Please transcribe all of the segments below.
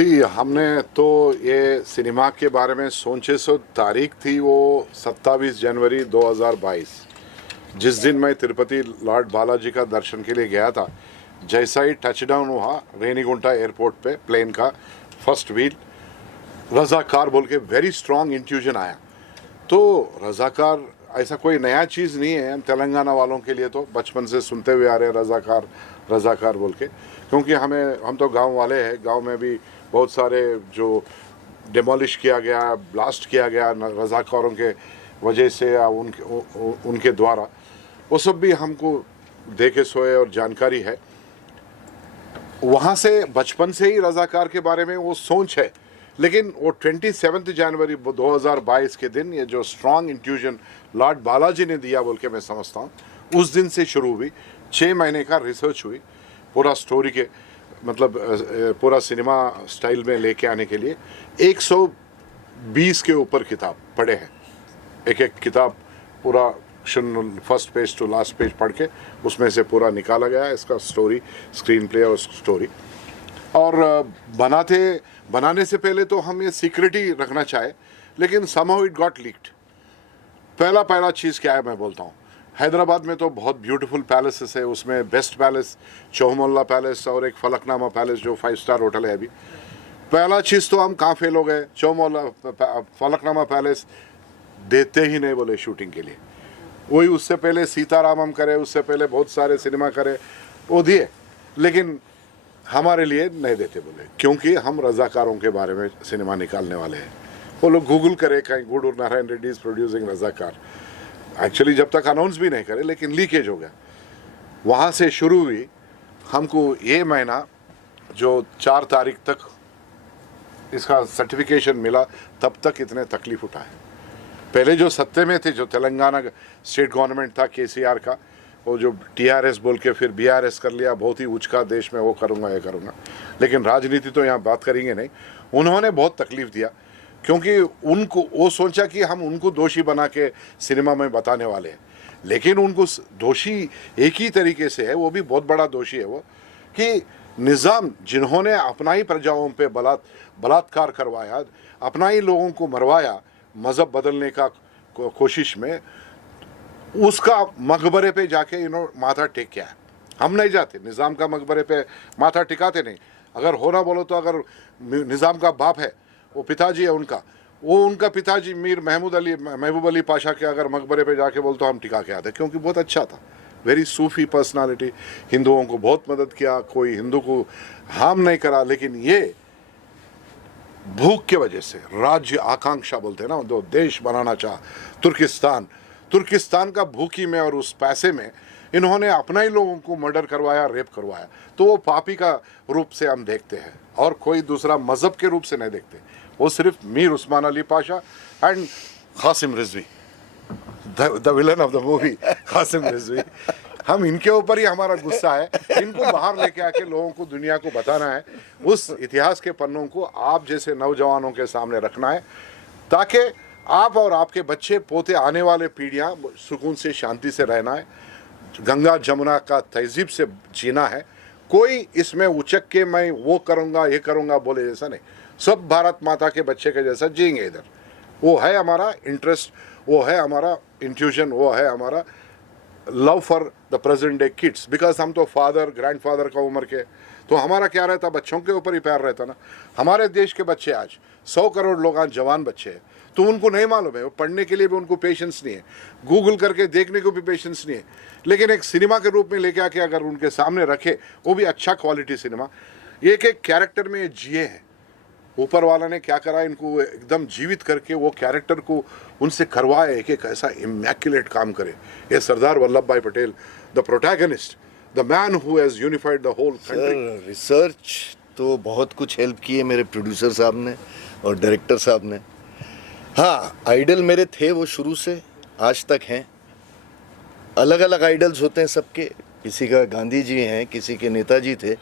हमने तो ये सिनेमा के बारे में सोचे सो तारीख थी वो 27 जनवरी 2022, जिस दिन मैं तिरुपति लॉर्ड बालाजी का दर्शन के लिए गया था। जैसा ही टचडाउन हुआ रेनीगुंटा एयरपोर्ट पे प्लेन का फर्स्ट व्हील, रजाकार बोल के वेरी स्ट्रॉन्ग इंट्यूजन आया। तो रजाकार ऐसा कोई नया चीज़ नहीं है, हम तेलंगाना वालों के लिए तो बचपन से सुनते हुए आ रहे हैं रजाकार रजाकार बोल के, क्योंकि हम तो गांव वाले हैं। गांव में भी बहुत सारे जो डिमोलिश किया गया, ब्लास्ट किया गया रजाकारों के वजह से या उनके द्वारा, वो सब भी हमको देखे सोए और जानकारी है। वहाँ से बचपन से ही रजाकार के बारे में वो सोच है। लेकिन वो 27 जनवरी 2022 के दिन ये जो स्ट्रॉन्ग इंट्यूजन लॉर्ड बालाजी ने दिया बोल के मैं समझता हूँ, उस दिन से शुरू हुई। 6 महीने का रिसर्च हुई पूरा स्टोरी के, मतलब पूरा सिनेमा स्टाइल में लेके आने के लिए। 120 के ऊपर किताब पढ़े हैं, एक एक किताब पूरा first page to last page पढ़ के उसमें से पूरा निकाला गया इसका स्टोरी, स्क्रीन प्ले और स्टोरी। और बनाने से पहले तो हम ये सीक्रेट ही रखना चाहे, लेकिन समहाउ इट गॉट लीक्ड। पहला चीज़ क्या है मैं बोलता हूँ, हैदराबाद में तो बहुत ब्यूटीफुल पैलेसेस है, उसमें बेस्ट पैलेस चौमोल्ला पैलेस और एक फलकनामा पैलेस जो 5 स्टार होटल है। अभी पहला चीज़ तो हम कहाँ फेल हो गए, चौमोल्ला फलकनामा पैलेस देते ही नहीं बोले शूटिंग के लिए। वही उससे पहले सीतारामम करे, उससे पहले बहुत सारे सिनेमा करे, वो दिए, लेकिन हमारे लिए नहीं देते बोले, क्योंकि हम रजाकारों के बारे में सिनेमा निकालने वाले हैं। वो लोग गूगल करे कहीं Gudur Narayan Reddy is producing Razakar, actually जब तक अनाउंस भी नहीं करे, लेकिन लीकेज हो गया। वहाँ से शुरू हुई। हमको ये महीना जो 4 तारीख तक इसका सर्टिफिकेशन मिला, तब तक इतने तकलीफ उठाए। पहले जो सत्ते में थे, जो तेलंगाना स्टेट गवर्नमेंट था केसीआर का, वो जो टीआरएस बोल के फिर बीआरएस कर लिया, बहुत ही उचका देश में वो करूँगा ये करूँगा, लेकिन राजनीति तो यहाँ बात करेंगे नहीं। उन्होंने बहुत तकलीफ दिया, क्योंकि उनको वो सोचा कि हम उनको दोषी बना के सिनेमा में बताने वाले हैं, लेकिन उनको दोषी एक ही तरीके से है, वो भी बहुत बड़ा दोषी है वो, कि निज़ाम जिन्होंने अपना ही प्रजाओं पे बलात्कार करवाया, अपना ही लोगों को मरवाया मज़हब बदलने का कोशिश में, उसका मकबरे पे जाके इन्होंने माथा टेक किया है। हम नहीं जाते निज़ाम का मकबरे पे, माथा टिकाते नहीं। अगर होना बोलो तो अगर निज़ाम का बाप है, वो पिताजी है उनका पिताजी मीर महबूब अली पाशा के अगर मकबरे पे जाके बोल तो हम टिका के आते, क्योंकि बहुत अच्छा था, वेरी सूफी पर्सनालिटी, हिंदुओं को बहुत मदद किया, कोई हिंदू को हार्म नहीं करा। लेकिन ये भूख के वजह से, राज्य आकांक्षा बोलते हैं ना, दो देश बनाना चाह, तुर्किस्तान का भूखी में और उस पैसे में इन्होंने अपना ही लोगों को मर्डर करवाया, रेप करवाया। तो वो पापी का रूप से हम देखते हैं, और कोई दूसरा मज़हब के रूप से नहीं देखते। वो सिर्फ Mir Osman Ali Pasha and Qasim Rizvi, the villain of the movie Qasim Rizvi, हम इनके ऊपर ही हमारा गुस्सा है। इनको बाहर लेके आके लोगों को, दुनिया को बताना है, उस इतिहास के पन्नों को आप जैसे नौजवानों के सामने रखना है, ताकि आप और आपके बच्चे पोते, आने वाले पीढ़ियाँ सुकून से, शांति से रहना है, गंगा जमुना का तहजीब से जीना है। कोई इसमें उचक के मैं वो करूँगा ये करूँगा बोले जैसा नहीं, सब भारत माता के बच्चे के जैसा जिएंगे इधर। वो है हमारा इंटरेस्ट, वो है हमारा इंट्यूशन, वो है हमारा love for the present day kids. Because हम तो फादर ग्रैंडफादर का उम्र के, तो हमारा क्या रहता, बच्चों के ऊपर ही प्यार रहता ना। हमारे देश के बच्चे आज 100 करोड़ लोग आज जवान बच्चे हैं, तो उनको नहीं मालूम है, वो पढ़ने के लिए भी उनको पेशेंस नहीं है, गूगल करके देखने को भी पेशेंस नहीं है। लेकिन एक सिनेमा के रूप में लेके आके अगर उनके सामने रखे, वो भी अच्छा क्वालिटी सिनेमा, एक एक कैरेक्टर में जिए हैं। ऊपर वाला ने क्या करा, इनको एकदम जीवित करके वो कैरेक्टर को उनसे करवाए, एक एक ऐसा इमैक्युलेट काम करे। ये Sardar Vallabh Bhai Patel, the protagonist, the man who has unified the whole country. Research तो बहुत कुछ हेल्प की है मेरे प्रोड्यूसर साहब ने और डायरेक्टर साहब ने। हाँ, आइडल मेरे थे वो शुरू से आज तक हैं। अलग अलग आइडल्स होते हैं सबके, किसी का गांधी जी हैं, किसी के नेताजी थे,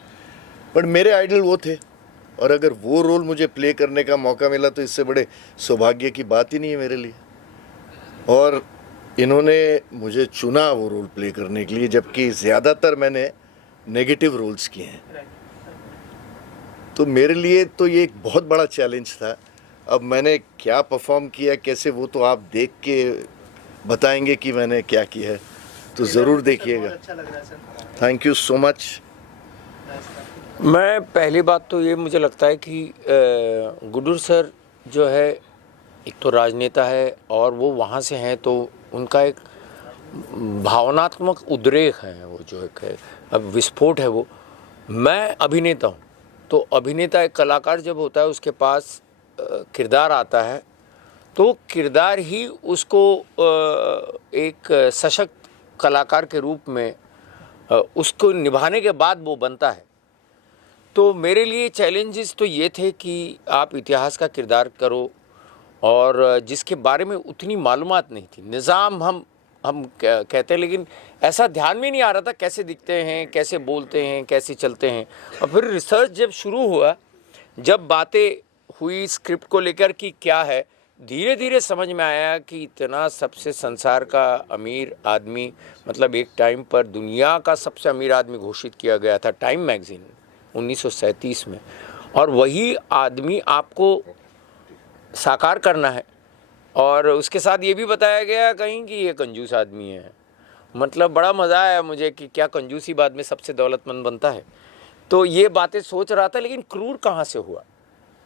पर मेरे आइडल वो थे। और अगर वो रोल मुझे प्ले करने का मौका मिला तो इससे बड़े सौभाग्य की बात ही नहीं है मेरे लिए। और इन्होंने मुझे चुना वो रोल प्ले करने के लिए, जबकि ज़्यादातर मैंने नेगेटिव रोल्स किए हैं। तो मेरे लिए तो ये एक बहुत बड़ा चैलेंज था। अब मैंने क्या परफॉर्म किया कैसे, वो तो आप देख के बताएंगे कि मैंने क्या किया है, तो ज़रूर देखिएगा। Thank you so much. मैं पहली बात तो ये मुझे लगता है कि गुड्डू सर जो है एक तो राजनेता है और वो वहाँ से हैं, तो उनका एक भावनात्मक उद्रेक है, वो जो एक है अब विस्फोट है वो। मैं अभिनेता हूँ, तो अभिनेता एक कलाकार जब होता है उसके पास किरदार आता है, तो किरदार ही उसको एक सशक्त कलाकार के रूप में उसको निभाने के बाद वो बनता है। तो मेरे लिए चैलेंजेस तो ये थे कि आप इतिहास का किरदार करो और जिसके बारे में उतनी मालूमात नहीं थी। निज़ाम हम कहते हैं, लेकिन ऐसा ध्यान में नहीं आ रहा था कैसे दिखते हैं, कैसे बोलते हैं, कैसे चलते हैं। और फिर रिसर्च जब शुरू हुआ, जब बातें हुई स्क्रिप्ट को लेकर कि क्या है, धीरे धीरे समझ में आया कि इतना सबसे संसार का अमीर आदमी, मतलब एक टाइम पर दुनिया का सबसे अमीर आदमी घोषित किया गया था टाइम मैगज़ीन 1937 में, और वही आदमी आपको साकार करना है। और उसके साथ ये भी बताया गया कहीं कि ये कंजूस आदमी है। मतलब बड़ा मज़ा आया मुझे कि क्या कंजूसी बाद में सबसे दौलतमंद बनता है। तो ये बातें सोच रहा था, लेकिन क्रूर कहाँ से हुआ।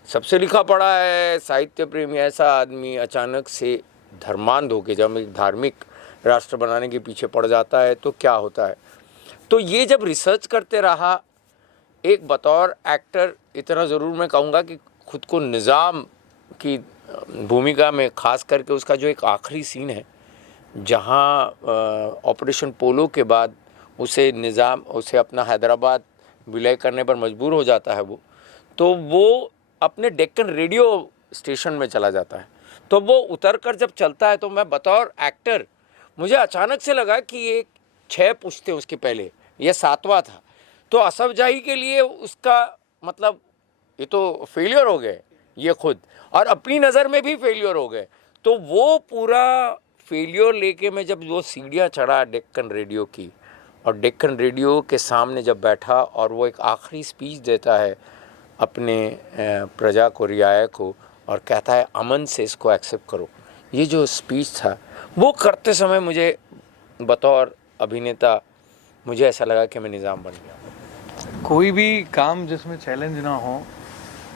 सबसे लिखा पढ़ा है, साहित्य प्रेमी ऐसा आदमी अचानक से धर्मांध होकर जब एक धार्मिक राष्ट्र बनाने के पीछे पड़ जाता है तो क्या होता है। तो ये जब रिसर्च करते रहा, एक बतौर एक्टर इतना ज़रूर मैं कहूँगा कि खुद को निज़ाम की भूमिका में, ख़ास करके उसका जो एक आखिरी सीन है जहाँ ऑपरेशन पोलो के बाद उसे निज़ाम उसे अपना हैदराबाद विलय करने पर मजबूर हो जाता है वो अपने डेक्कन रेडियो स्टेशन में चला जाता है। तो वो उतर कर जब चलता है तो मैं बतौर एक्टर, मुझे अचानक से लगा कि ये 6 पुश्ते उसके पहले, ये 7वां था। तो असफ जाही के लिए उसका मतलब ये तो फेलियर हो गए ये खुद, और अपनी नज़र में भी फेलियर हो गए। तो वो पूरा फेलियर लेके मैं जब वो सीढ़ियाँ चढ़ा डेक्कन रेडियो की, और डेक्कन रेडियो के सामने जब बैठा और वो एक आखिरी स्पीच देता है अपने प्रजा को, रियाया को, और कहता है अमन से इसको एक्सेप्ट करो, ये जो स्पीच था वो करते समय मुझे बतौर अभिनेता मुझे ऐसा लगा कि मैं निज़ाम बन गया। कोई भी काम जिसमें चैलेंज ना हो,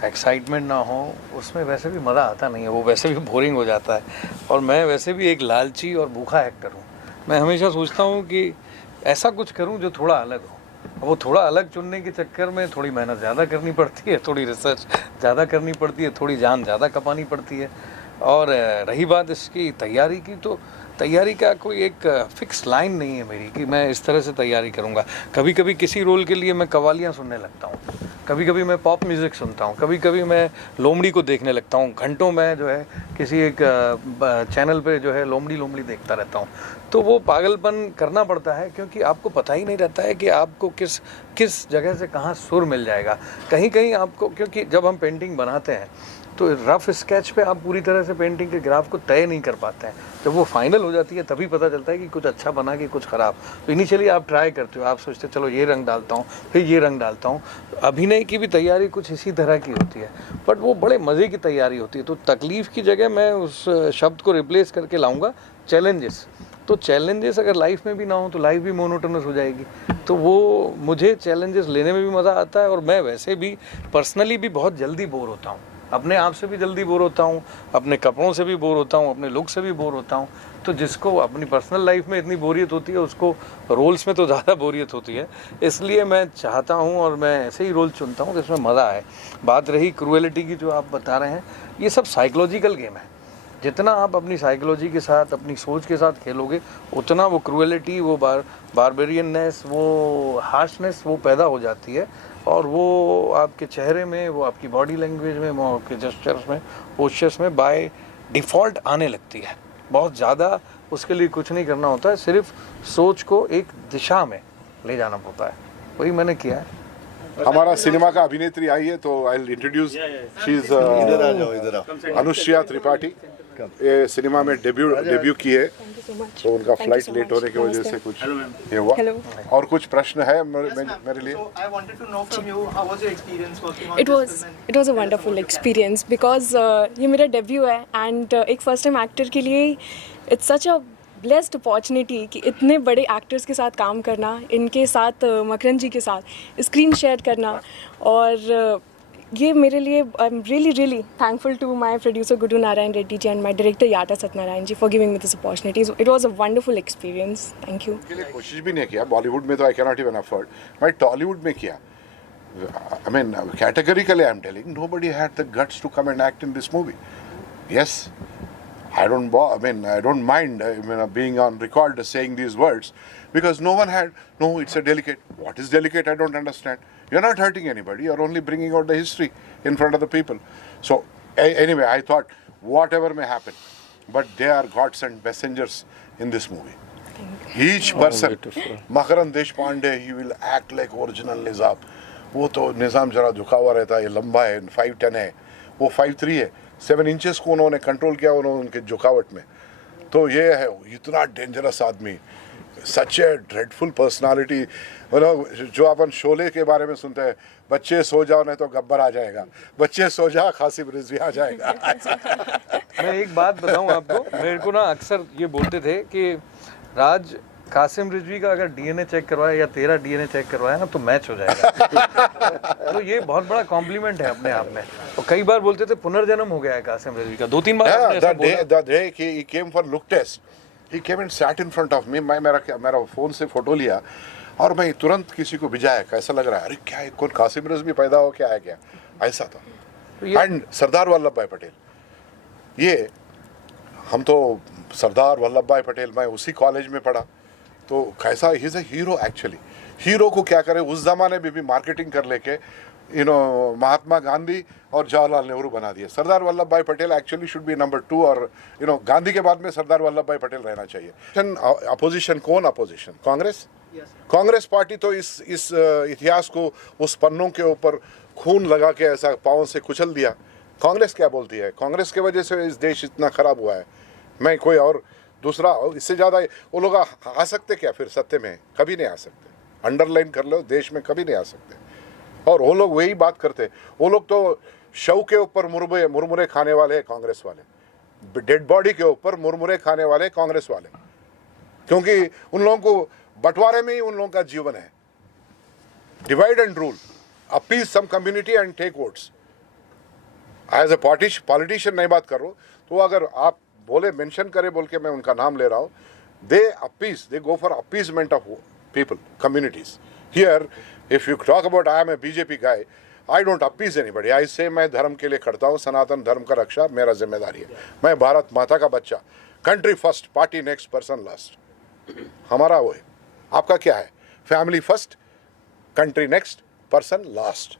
एक्साइटमेंट ना हो, उसमें वैसे भी मज़ा आता नहीं है, वो वैसे भी बोरिंग हो जाता है। और मैं वैसे भी एक लालची और भूखा एक्टर हूँ। मैं हमेशा सोचता हूँ कि ऐसा कुछ करूँ जो थोड़ा अलग हो। वो थोड़ा अलग चुनने के चक्कर में थोड़ी मेहनत ज़्यादा करनी पड़ती है, थोड़ी रिसर्च ज़्यादा करनी पड़ती है, थोड़ी जान ज़्यादा खपानी पड़ती है। और रही बात इसकी तैयारी की, तो तैयारी का कोई एक फिक्स लाइन नहीं है मेरी कि मैं इस तरह से तैयारी करूँगा। कभी कभी किसी रोल के लिए मैं कवालियाँ सुनने लगता हूँ, कभी कभी मैं पॉप म्यूज़िक सुनता हूँ, कभी कभी मैं लोमड़ी को देखने लगता हूँ। घंटों में जो है किसी एक चैनल पे जो है लोमड़ी देखता रहता हूँ। तो वो पागलपन करना पड़ता है, क्योंकि आपको पता ही नहीं रहता है कि आपको किस जगह से कहाँ सुर मिल जाएगा। कहीं आपको, क्योंकि जब हम पेंटिंग बनाते हैं तो रफ स्केच पे आप पूरी तरह से पेंटिंग के ग्राफ को तय नहीं कर पाते हैं। जब वो फाइनल हो जाती है तभी पता चलता है कि कुछ अच्छा बना कि कुछ ख़राब। तो इनिशियली आप ट्राई करते हो, आप सोचते हो चलो ये रंग डालता हूँ, फिर ये रंग डालता हूँ। अभिनय की भी तैयारी कुछ इसी तरह की होती है, बट वो बड़े मज़े की तैयारी होती है। तो तकलीफ़ की जगह मैं उस शब्द को रिप्लेस करके लाऊँगा चैलेंजेस। तो चैलेंजेस अगर लाइफ में भी ना हो तो लाइफ भी मोनोटोनस हो जाएगी। तो वो मुझे चैलेंजेस लेने में भी मज़ा आता है। और मैं वैसे भी पर्सनली भी बहुत जल्दी बोर होता हूँ, अपने आप से भी जल्दी बोर होता हूँ, अपने कपड़ों से भी बोर होता हूँ, अपने लुक से भी बोर होता हूँ। तो जिसको अपनी पर्सनल लाइफ में इतनी बोरियत होती है, उसको रोल्स में तो ज़्यादा बोरियत होती है। इसलिए मैं चाहता हूँ और मैं ऐसे ही रोल चुनता हूँ जिसमें मज़ा आए। बात रही क्रूएलिटी की जो आप बता रहे हैं, ये सब साइकोलॉजिकल गेम है। जितना आप अपनी साइकोलॉजी के साथ, अपनी सोच के साथ खेलोगे, उतना वो क्रूएलिटी, वो बारबेरियननेस, वो हार्शनेस वो पैदा हो जाती है। और वो आपके चेहरे में, वो आपकी बॉडी लैंग्वेज में, वो आपके जेस्चर्स में, पोस्चर्स में बाय डिफ़ॉल्ट आने लगती है। बहुत ज़्यादा उसके लिए कुछ नहीं करना होता है, सिर्फ सोच को एक दिशा में ले जाना पड़ता है। वही मैंने किया है। हमारा सिनेमा का अभिनेत्री आई है, तो I will introduce, she is इधर आ जाओ, इधर आओ। अनुश्रिया त्रिपाठी। ये सिनेमा में डेब्यू की है so much. तो उनका Thank you flight so late much. होने की वजह Namaste. से कुछ ये हुआ। Hello. और कुछ प्रश्न है मेरे लिए? So I wanted to know from you, how was your experience working on It this was film? and it was a tell us wonderful about your experience because ये मेरा डेब्यू है एंड एक फर्स्ट टाइम एक्टर के लिए it's such a blessed opportunity कि इतने बड़े actors के साथ काम करना, इनके साथ मकरन जी के साथ स्क्रीन शेयर करना और ये मेरे लिए I am really thankful to my producer Guddu Narayan Reddy ji and my director Yata Satyanarayana ji for giving me this opportunity. It was a wonderful experience. Thank you. के लिए कोशिश भी नहीं किया. बॉलीवुड में तो आई कैनॉट इवन अफोर्ड. मैं टॉलीवुड में किया. I mean, categorically I'm telling, nobody had the guts to come and act in this movie. Yes, I don't mind being on record saying these words because no one had. No, it's a delicate. What is delicate? I don't understand. You're not hurting anybody. You're only bringing out the history in front of the people. So anyway, I thought whatever may happen, but they are God sent messengers in this movie. Each person, Makaran Deshpande, he will act like original Nizam. वो तो निज़ाम जरा झुका हुआ रहता है, ये लंबा है, 5'10" है, वो 5'3" है, 7 इंचेस को उन्होंने कंट्रोल किया उन्होंने उनके झुकावट में. तो ये है इतना डेंजरस आदमी, सच ए ड्रेडफुल पर्सनालिटी. जो अपन शोले के बारे में सुनते हैं, बच्चे सो जाओ नहीं तो गब्बर आ जाएगा, बच्चे सो जाओ कासिम रिजवी आ जाएगा. मैं एक बात बताऊं आपको, मेरे को ना अक्सर ये बोलते थे कि राज, कासिम रिजवी का अगर डीएनए चेक करवाया या तेरा डीएनए चेक करवाया ना तो मैच हो जाएगा. तो ये बहुत बड़ा कॉम्प्लीमेंट है अपने आप में. और कई बार बोलते थे पुनर्जन्म हो गया है कासिम रिजवी का. 2-3 बार आपने ऐसा बोला. The day he came for look test, he came and sat in front of me. मैं मेरा फोन से फोटो लिया और मैं तुरंत किसी को भिजाया, कैसा लग रहा है, अरे क्या है, कौन कासिम रिजवी पैदा हो क्या है क्या, ऐसा था. एंड सरदार वल्लभ भाई पटेल, ये हम तो सरदार वल्लभ भाई पटेल, मैं उसी कॉलेज में पढ़ा, तो कैसा he is a hero actually. Hero को क्या करे, उस जमाने में भी मार्केटिंग कर लेके महात्मा गांधी और जवाहरलाल नेहरू बना दिए. सरदार Vallabh Bhai Patel actually should be number 2 और गांधी के बाद में सरदार वल्लभ भाई पटेल रहना चाहिए. अपोजिशन कौन? अपोजिशन कांग्रेस. कांग्रेस पार्टी तो इस इतिहास को उस पन्नों के ऊपर खून लगा के ऐसा पाँव से कुचल दिया. कांग्रेस क्या बोलती है? कांग्रेस की वजह से इस देश इतना खराब हुआ है. मैं कोई और दूसरा इससे ज़्यादा वो लोग आ सकते क्या फिर सत्य में? कभी नहीं आ सकते. अंडरलाइन कर लो, देश में कभी नहीं आ सकते. और वो लोग वही बात करते. वो लोग तो शव के ऊपर मुरमुरे खाने वाले हैं कांग्रेस वाले, डेड बॉडी के ऊपर मुरमुरे खाने वाले कांग्रेस वाले, क्योंकि उन लोगों को बंटवारे में ही उन लोगों का जीवन है. Divide and rule, appease some community and take votes. As a politician नहीं बात कर रहा हूँ, तो अगर आप बोले मेंशन करे बोल के मैं उनका नाम ले रहा हूँ, they go for appeasement of people, communities. Here if you talk about I am a BJP guy, I don't appease anybody. I say मैं धर्म के लिए खड़ता हूँ, सनातन धर्म का रक्षा मेरा जिम्मेदारी है. मैं भारत माता का बच्चा, country first, party next, person last. हमारा वो है. आपका क्या है? Family first, country next, person last.